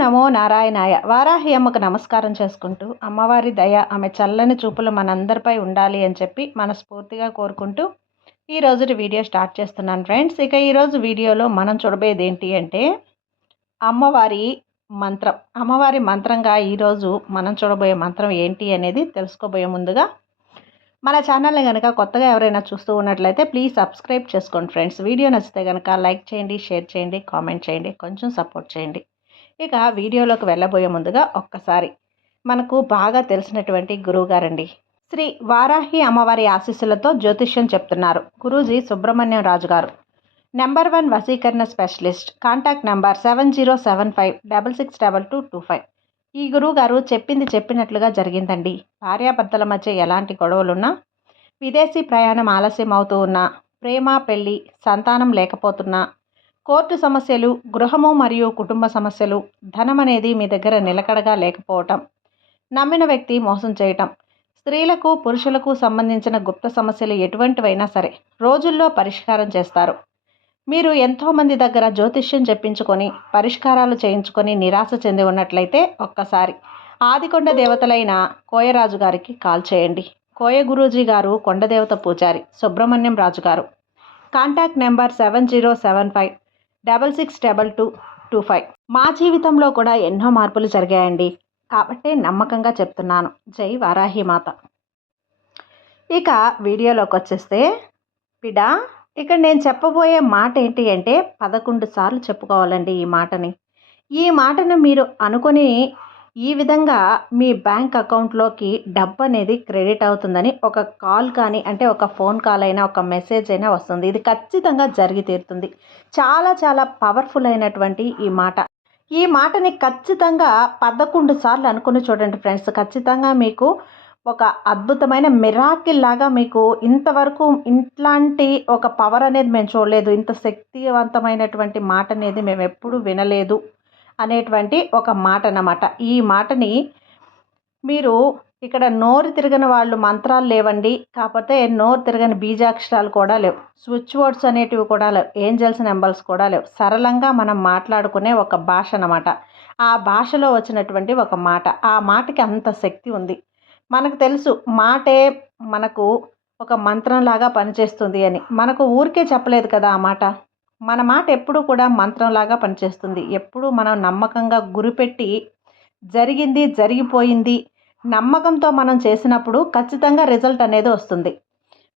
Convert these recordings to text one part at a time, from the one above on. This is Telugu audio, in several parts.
నమో నారాయణాయ. వారాహి అమ్మకు నమస్కారం చేసుకుంటూ, అమ్మవారి దయ, ఆమె చల్లని చూపులు మనందరిపై ఉండాలి అని చెప్పి మనస్ఫూర్తిగా కోరుకుంటూ ఈ రోజుటి వీడియో స్టార్ట్ చేస్తున్నాను ఫ్రెండ్స్. ఇక ఈరోజు వీడియోలో మనం చూడబోయేది ఏంటి అంటే అమ్మవారి మంత్రం. అమ్మవారి మంత్రంగా ఈరోజు మనం చూడబోయే మంత్రం ఏంటి అనేది తెలుసుకోబోయే ముందుగా మన ఛానల్ని కనుక కొత్తగా ఎవరైనా చూస్తూ ఉన్నట్లయితే ప్లీజ్ సబ్స్క్రైబ్ చేసుకోండి ఫ్రెండ్స్. వీడియో నచ్చితే కనుక లైక్ చేయండి, షేర్ చేయండి, కామెంట్ చేయండి, కొంచెం సపోర్ట్ చేయండి. ఇక వీడియోలోకి వెళ్ళబోయే ముందుగా ఒక్కసారి మనకు బాగా తెలిసినటువంటి గురువుగారండి, శ్రీ వారాహి అమ్మవారి ఆశీస్సులతో జ్యోతిష్యం చెప్తున్నారు గురూజీ సుబ్రహ్మణ్యం రాజు గారు. నెంబర్ 1 వశీకరణ స్పెషలిస్ట్. Contact number 7075662225. ఈ గురువు గారు చెప్పింది చెప్పినట్లుగా జరిగిందండి. భార్యాభర్తల మధ్య ఎలాంటి గొడవలున్నా, విదేశీ ప్రయాణం ఆలస్యం అవుతూ ఉన్నా, ప్రేమ పెళ్ళి సంతానం లేకపోతున్నా, కోర్టు సమస్యలు, గృహము మరియు కుటుంబ సమస్యలు, ధనం అనేది మీ దగ్గర నిలకడగా లేకపోవటం, నమ్మిన వ్యక్తి మోసం చేయటం, స్త్రీలకు పురుషులకు సంబంధించిన గుప్త సమస్యలు ఎటువంటివైనా సరే రోజుల్లో పరిష్కారం చేస్తారు. మీరు ఎంతోమంది దగ్గర జ్యోతిష్యం చెప్పించుకొని పరిష్కారాలు చేయించుకొని నిరాశ చెంది ఉన్నట్లయితే ఒక్కసారి ఆదికొండ దేవతలైన కోయరాజు గారికి కాల్ చేయండి. కోయ గురూజీ గారు కొండదేవత పూజారి సుబ్రహ్మణ్యం రాజు గారు. Contact number 7075662225. మా జీవితంలో కూడా ఎన్నో మార్పులు జరిగాయండి, కాబట్టి నమ్మకంగా చెప్తున్నాను. జై వారాహి మాత. ఇక వీడియోలోకి వచ్చేస్తే బిడ్డ, ఇక్కడ నేను చెప్పబోయే మాట ఏంటి అంటే 11 సార్లు చెప్పుకోవాలండి ఈ మాటను మీరు అనుకొని ఈ విధంగా మీ బ్యాంక్ అకౌంట్లోకి డబ్బు అనేది క్రెడిట్ అవుతుందని ఒక కాల్ కానీ, అంటే ఒక ఫోన్ కాల్ అయినా, ఒక మెసేజ్ అయినా వస్తుంది. ఇది ఖచ్చితంగా జరిగి తీరుతుంది. చాలా చాలా పవర్ఫుల్ అయినటువంటి ఈ మాటని ఖచ్చితంగా 11 సార్లు అనుకుని చూడండి ఫ్రెండ్స్. ఖచ్చితంగా మీకు ఒక అద్భుతమైన మిరాకిల్ లాగా, మీకు ఇంతవరకు ఇట్లాంటి ఒక పవర్ అనేది మేము చూడలేదు, ఇంత శక్తివంతమైనటువంటి మాట అనేది మేము ఎప్పుడూ వినలేదు అనేటువంటి ఒక మాట అన్నమాట. ఈ మాటని మీరు ఇక్కడ నోరు తిరగని వాళ్ళు మంత్రాలు లేవండి, కాకపోతే నోరు తిరగని బీజాక్షరాలు కూడా లేవు, స్విచ్ వర్డ్స్ అనేటివి కూడా లేవు, ఏంజల్స్ నెంబర్స్ కూడా లేవు. సరళంగా మనం మాట్లాడుకునే ఒక భాష అన్నమాట. ఆ భాషలో వచ్చినటువంటి ఒక మాట, ఆ మాటకి అంత శక్తి ఉంది. మనకు తెలుసు మాటే మనకు ఒక మంత్రంలాగా పనిచేస్తుంది అని. మనకు ఊరికే చెప్పలేదు కదా ఆ మాట. మన మాట ఎప్పుడూ కూడా మంత్రంలాగా పనిచేస్తుంది. ఎప్పుడూ మనం నమ్మకంగా గురిపెట్టి జరిగింది జరిగిపోయింది నమ్మకంతో మనం చేసినప్పుడు ఖచ్చితంగా రిజల్ట్ అనేది వస్తుంది.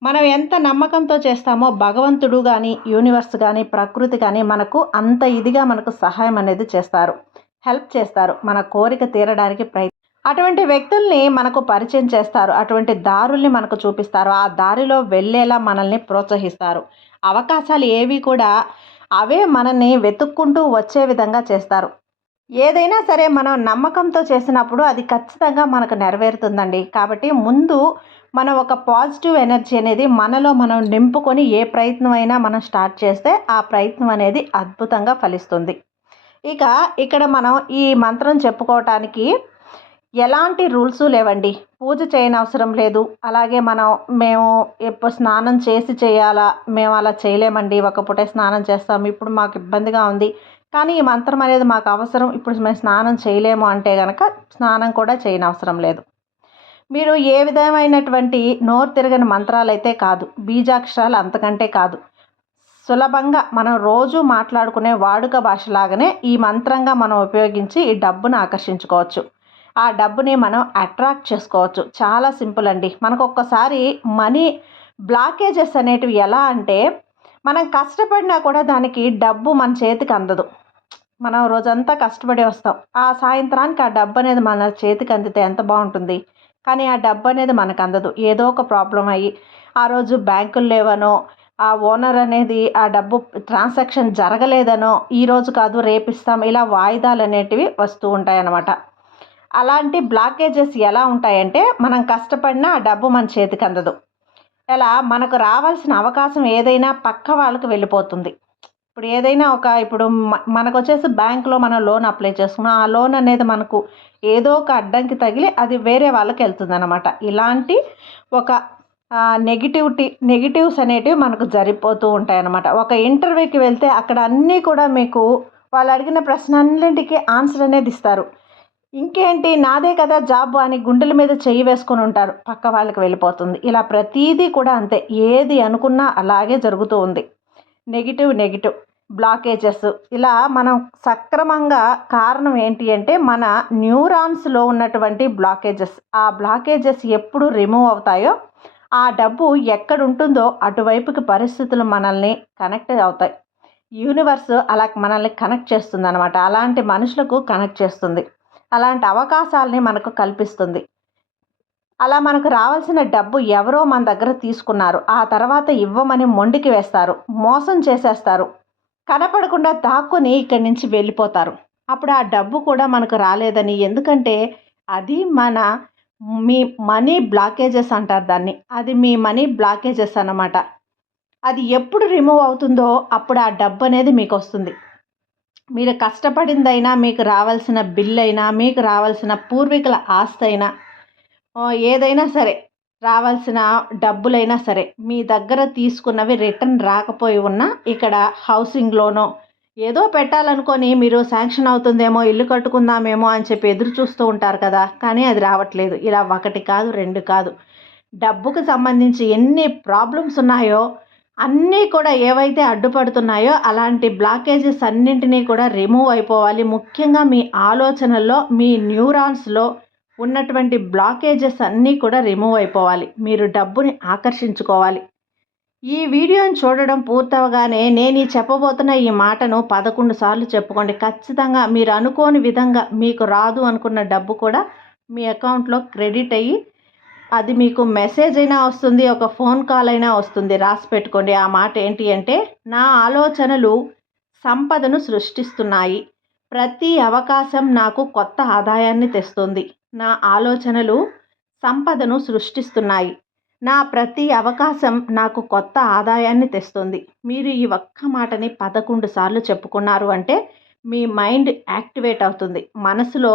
మనం ఎంత నమ్మకంతో చేస్తామో భగవంతుడు కానీ, యూనివర్స్ కానీ, ప్రకృతి కానీ మనకు అంత ఇదిగా మనకు సహాయం అనేది చేస్తారు, హెల్ప్ చేస్తారు, మన కోరిక తీరడానికి అటువంటి వ్యక్తుల్ని మనకు పరిచయం చేస్తారు, అటువంటి దారుల్ని మనకు చూపిస్తారు, ఆ దారిలో వెళ్ళేలా మనల్ని ప్రోత్సహిస్తారు. అవకాశాలు ఏవి కూడా అవే మనల్ని వెతుక్కుంటూ వచ్చే విధంగా చేస్తారు. ఏదైనా సరే మనం నమ్మకంతో చేసినప్పుడు అది ఖచ్చితంగా మనకు నెరవేరుతుందండి. కాబట్టి ముందు మనం ఒక పాజిటివ్ ఎనర్జీ అనేది మనలో మనం నింపుకొని ఏ ప్రయత్నం అయినా మనం స్టార్ట్ చేస్తే ఆ ప్రయత్నం అనేది అద్భుతంగా ఫలిస్తుంది. ఇక ఇక్కడ మనం ఈ మంత్రం చెప్పుకోవటానికి ఎలాంటి రూల్స్ లేవండి. పూజ చేయనవసరం లేదు. అలాగే మేము ఎప్పుడు స్నానం చేసి చేయాలా, మేము అలా చేయలేమండి, ఒక పూటే స్నానం చేస్తాము, ఇప్పుడు మాకు ఇబ్బందిగా ఉంది కానీ ఈ మంత్రం అనేది మాకు అవసరం, ఇప్పుడు మేము స్నానం చేయలేము అంటే కనుక స్నానం కూడా చేయనవసరం లేదు. మీరు ఏ విధమైనటువంటి నోరు తిరగని మంత్రాలు అయితే కాదు, బీజాక్షరాలు అంతకంటే కాదు, సులభంగా మనం రోజు మాట్లాడుకునే వాడుక భాషలాగానే ఈ మంత్రంగా మనం ఉపయోగించి ఈ డబ్బును ఆకర్షించుకోవచ్చు, ఆ డబ్బుని మనం అట్రాక్ట్ చేసుకోవచ్చు. చాలా సింపుల్ అండి. మనకు ఒక్కసారి మనీ బ్లాకేజెస్ అనేటివి ఎలా అంటే, మనం కష్టపడినా కూడా దానికి డబ్బు మన చేతికి అందదు. మనం రోజంతా కష్టపడి వస్తాం, ఆ సాయంత్రానికి ఆ డబ్బు అనేది మన చేతికి అందితే ఎంత బాగుంటుంది. కానీ ఆ డబ్బు అనేది మనకు అందదు. ఏదో ఒక ప్రాబ్లం అయ్యి ఆ రోజు బ్యాంకులు లేవనో, ఆ ఓనర్ అనేది ఆ డబ్బు ట్రాన్సాక్షన్ జరగలేదనో, ఈరోజు కాదు రేపు ఇస్తాం, ఇలా వాయిదాలు అనేటివి వస్తూ ఉంటాయన్నమాట. అలాంటి బ్లాకేజెస్ ఎలా ఉంటాయంటే, మనం కష్టపడినా ఆ డబ్బు మన చేతికి అందదు. ఎలా మనకు రావాల్సిన అవకాశం ఏదైనా పక్క వాళ్ళకి వెళ్ళిపోతుంది. ఇప్పుడు ఏదైనా ఇప్పుడు మనకు వచ్చేసి బ్యాంకులో మనం లోన్ అప్లై చేసుకున్నాం, ఆ లోన్ అనేది మనకు ఏదో ఒక అడ్డంకి తగిలి అది వేరే వాళ్ళకి వెళ్తుంది అనమాట. ఇలాంటి ఒక నెగిటివ్స్ అనేటివి మనకు జరిగిపోతూ ఉంటాయి అన్నమాట. ఒక ఇంటర్వ్యూకి వెళ్తే అక్కడ అన్నీ కూడా మీకు వాళ్ళు అడిగిన ప్రశ్నలన్నింటికి ఆన్సర్ అనేది ఇస్తారు. ఇంకేంటి నాదే కదా జాబ్ అని గుండెల మీద చెయ్యి వేసుకొని ఉంటారు, పక్క వాళ్ళకి వెళ్ళిపోతుంది. ఇలా ప్రతీదీ కూడా అంతే, ఏది అనుకున్నా అలాగే జరుగుతూ ఉంది. నెగిటివ్ బ్లాకేజెస్, ఇలా మనం సక్రమంగా కారణం ఏంటి అంటే మన న్యూరాన్స్లో ఉన్నటువంటి బ్లాకేజెస్. ఆ బ్లాకేజెస్ ఎప్పుడు రిమూవ్ అవుతాయో ఆ డబ్బు ఎక్కడుంటుందో అటువైపుకి పరిస్థితులు మనల్ని కనెక్ట్ అవుతాయి. యూనివర్స్ అలా మనల్ని కనెక్ట్ చేస్తుంది అనమాట. అలాంటి మనుషులకు కనెక్ట్ చేస్తుంది, అలాంటి అవకాశాలని మనకు కల్పిస్తుంది. అలా మనకు రావాల్సిన డబ్బు ఎవరో మన దగ్గర తీసుకున్నారు, ఆ తర్వాత ఇవ్వమని మొండికి వేస్తారు, మోసం చేసేస్తారు, కనపడకుండా దాక్కుని ఇక్కడి నుంచి వెళ్ళిపోతారు. అప్పుడు ఆ డబ్బు కూడా మనకు రాలేదని, ఎందుకంటే అది మీ మనీ బ్లాకేజెస్ అంటారు దాన్ని. అది మీ మనీ బ్లాకేజెస్ అన్నమాట. అది ఎప్పుడు రిమూవ్ అవుతుందో అప్పుడు ఆ డబ్బు అనేది మీకు వస్తుంది. మీరు కష్టపడిందైనా, మీకు రావాల్సిన బిల్ అయినా, మీకు రావాల్సిన పూర్వీకుల ఆస్తి అయినా, ఏదైనా సరే, రావాల్సిన డబ్బులైనా సరే, మీ దగ్గర తీసుకున్నవి రిటర్న్ రాకపోయి ఉన్నా, ఇక్కడ హౌసింగ్ లోనో ఏదో పెట్టాలనుకొని మీరు శాంక్షన్ అవుతుందేమో, ఇల్లు కట్టుకుందామేమో అని చెప్పి ఎదురు చూస్తూ ఉంటారు కదా, కానీ అది రావట్లేదు. ఇలా 1 కాదు 2 కాదు, డబ్బుకు సంబంధించి ఎన్ని ప్రాబ్లమ్స్ ఉన్నాయో అన్నీ కూడా, ఏవైతే అడ్డుపడుతున్నాయో అలాంటి బ్లాకేజెస్ అన్నింటినీ కూడా రిమూవ్ అయిపోవాలి. ముఖ్యంగా మీ ఆలోచనల్లో, మీ న్యూరాన్స్లో ఉన్నటువంటి బ్లాకేజెస్ అన్నీ కూడా రిమూవ్ అయిపోవాలి. మీరు డబ్బుని ఆకర్షించుకోవాలి. ఈ వీడియోని చూడడం పూర్తవగానే నేను చెప్పబోతున్న ఈ మాటను 11 సార్లు చెప్పుకోండి. ఖచ్చితంగా మీరు అనుకోని విధంగా మీకు రాదు అనుకున్న డబ్బు కూడా మీ అకౌంట్లో క్రెడిట్ అయ్యి, అది మీకు మెసేజ్ అయినా వస్తుంది, ఒక ఫోన్ కాల్ అయినా వస్తుంది. రాసి పెట్టుకోండి. ఆ మాట ఏంటి అంటే, నా ఆలోచనలు సంపదను సృష్టిస్తున్నాయి, ప్రతి అవకాశం నాకు కొత్త ఆదాయాన్ని తెస్తుంది. నా ఆలోచనలు సంపదను సృష్టిస్తున్నాయి, నా ప్రతి అవకాశం నాకు కొత్త ఆదాయాన్ని తెస్తుంది. మీరు ఈ ఒక్క మాటని 11 సార్లు చెప్పుకున్నారు అంటే మీ మైండ్ యాక్టివేట్ అవుతుంది. మనసులో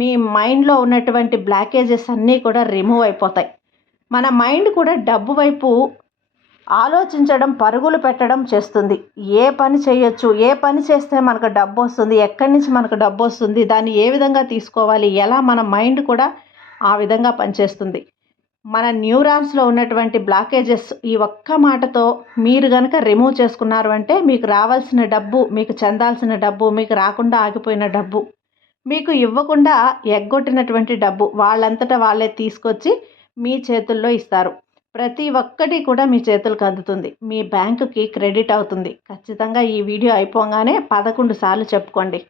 మీ మైండ్లో ఉన్నటువంటి బ్లాకేజెస్ అన్నీ కూడా రిమూవ్ అయిపోతాయి. మన మైండ్ కూడా డబ్బు వైపు ఆలోచించడం, పరుగులు పెట్టడం చేస్తుంది. ఏ పని చేయొచ్చు, ఏ పని చేస్తే మనకు డబ్బు వస్తుంది, ఎక్కడి నుంచి మనకు డబ్బు వస్తుంది, దాన్ని ఏ విధంగా తీసుకోవాలి, ఎలా, మన మైండ్ కూడా ఆ విధంగా పనిచేస్తుంది. మన న్యూరాన్స్లో ఉన్నటువంటి బ్లాకేజెస్ ఈ ఒక్క మాటతో మీరు కనుక రిమూవ్ చేసుకున్నారు అంటే మీకు రావాల్సిన డబ్బు, మీకు చెందాల్సిన డబ్బు, మీకు రాకుండా ఆగిపోయిన డబ్బు, మీకు ఇవ్వకుండా ఎగ్గొట్టినటువంటి డబ్బు వాళ్ళంతటా వాళ్ళే తీసుకొచ్చి మీ చేతుల్లో ఇస్తారు. ప్రతి ఒక్కటి కూడా మీ చేతులకు అందుతుంది, మీ బ్యాంకుకి క్రెడిట్ అవుతుంది. ఖచ్చితంగా ఈ వీడియో అయిపోగానే 11 సార్లు చెప్పుకోండి.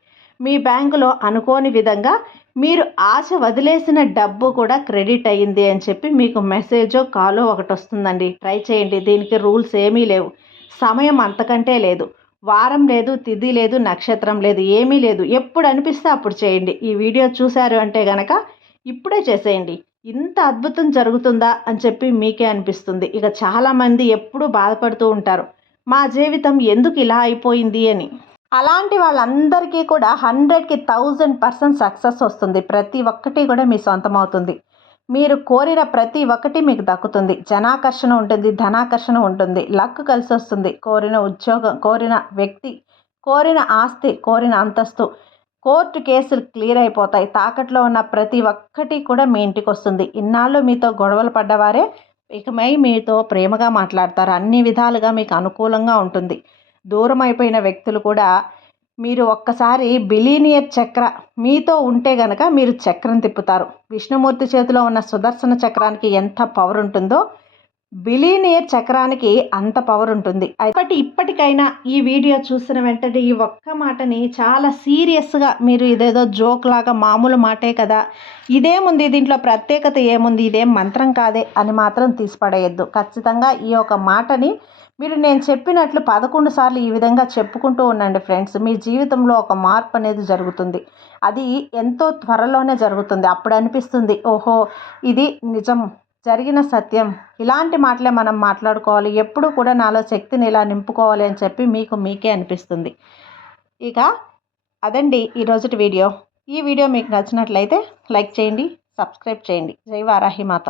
మీ బ్యాంకులో అనుకోని విధంగా మీరు ఆశ వదిలేసిన డబ్బు కూడా క్రెడిట్ అయ్యింది అని చెప్పి మీకు మెసేజో కాలో ఒకటి వస్తుందండి. ట్రై చేయండి. దీనికి రూల్స్ ఏమీ లేవు, సమయం అంతకంటే లేదు, వారం లేదు, తిథి లేదు, నక్షత్రం లేదు, ఏమీ లేదు. ఎప్పుడు అనిపిస్తే అప్పుడు చేయండి. ఈ వీడియో చూశారు అంటే గనక ఇప్పుడే చేసేయండి. ఇంత అద్భుతం జరుగుతుందా అని చెప్పి మీకే అనిపిస్తుంది. ఇక చాలామంది ఎప్పుడూ బాధపడుతూ ఉంటారు, మా జీవితం ఎందుకు ఇలా అయిపోయింది అని. అలాంటి వాళ్ళందరికీ కూడా 100కి 1000% సక్సెస్ వస్తుంది. ప్రతి ఒక్కటి కూడా మీ సొంతం అవుతుంది. మీరు కోరిన ప్రతి ఒక్కటి మీకు దక్కుతుంది. జనాకర్షణ ఉంటుంది, ధనాకర్షణ ఉంటుంది, లక్ కలిసి వస్తుంది. కోరిన ఉద్యోగం, కోరిన వ్యక్తి, కోరిన ఆస్తి, కోరిన అంతస్తు, కోర్టు కేసులు క్లియర్ అయిపోతాయి. తాకట్లో ఉన్న ప్రతి ఒక్కటి కూడా మీ ఇంటికి వస్తుంది. ఇన్నాళ్ళు మీతో గొడవలు పడ్డవారే ఇకమై మీతో ప్రేమగా మాట్లాడతారు. అన్ని విధాలుగా మీకు అనుకూలంగా ఉంటుంది. దూరం అయిపోయిన వ్యక్తులు కూడా మీరు ఒక్కసారి బిలీనియర్ చక్ర మీతో ఉంటే గనక మీరు చక్రం తిప్పుతారు. విష్ణుమూర్తి చేతిలో ఉన్న సుదర్శన చక్రానికి ఎంత పవర్ ఉంటుందో బిలీనియర్ చక్రానికి అంత పవర్ ఉంటుంది. ఇప్పటికైనా ఈ వీడియో చూసిన వెంటనే ఈ ఒక్క మాటని చాలా సీరియస్గా, మీరు ఇదేదో జోక్ లాగా మామూలు మాటే కదా, ఇదేముంది, దీంట్లో ప్రత్యేకత ఏముంది, ఇదేం మంత్రం కాదే అని మాత్రం తీసిపడేయద్దు. ఖచ్చితంగా ఈ ఒక మాటని మీరు నేను చెప్పినట్లు 11 సార్లు ఈ విధంగా చెప్పుకుంటూ ఉండండి ఫ్రెండ్స్. మీ జీవితంలో ఒక మార్పు అనేది జరుగుతుంది. అది ఎంతో త్వరలోనే జరుగుతుంది. అప్పుడు అనిపిస్తుంది, ఓహో ఇది నిజం, జరిగిన సత్యం, ఇలాంటి మాటలే మనం మాట్లాడుకోవాలి, ఎప్పుడు కూడా నాలో శక్తిని ఇలా నింపుకోవాలి అని చెప్పి మీకే అనిపిస్తుంది. ఇక అదండి ఈరోజుటి వీడియో. ఈ వీడియో మీకు నచ్చినట్లయితే లైక్ చేయండి, సబ్స్క్రైబ్ చేయండి. జై వారాహి మాత.